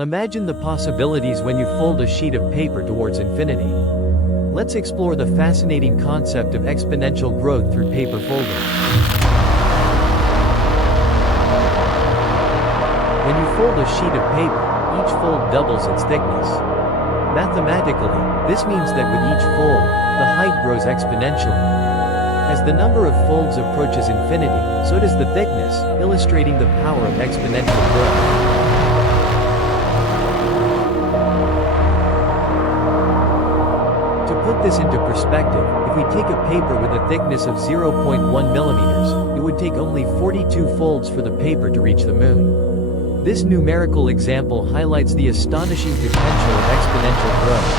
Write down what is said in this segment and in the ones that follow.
Imagine the possibilities when you fold a sheet of paper towards infinity. Let's explore the fascinating concept of exponential growth through paper folding. When you fold a sheet of paper, each fold doubles its thickness. Mathematically, this means that with each fold, the height grows exponentially. As the number of folds approaches infinity, so does the thickness, illustrating the power of exponential growth. To put this into perspective, if we take a paper with a thickness of 0.1 millimeters, it would take only 42 folds for the paper to reach the moon. This numerical example highlights the astonishing potential of exponential growth.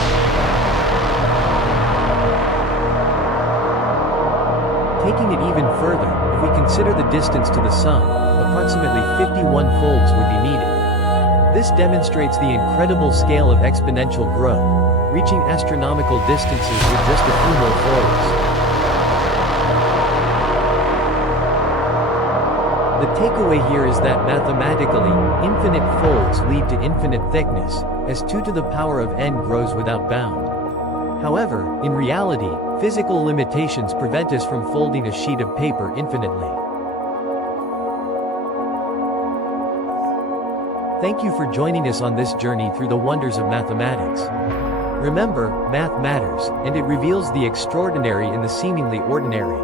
Taking it even further, if we consider the distance to the sun, approximately 51 folds would be needed. This demonstrates the incredible scale of exponential growth, reaching astronomical distances with just a few more folds. The takeaway here is that mathematically, infinite folds lead to infinite thickness, as 2 to the power of n grows without bound. However, in reality, physical limitations prevent us from folding a sheet of paper infinitely. Thank you for joining us on this journey through the wonders of mathematics. Remember, math matters, and it reveals the extraordinary in the seemingly ordinary.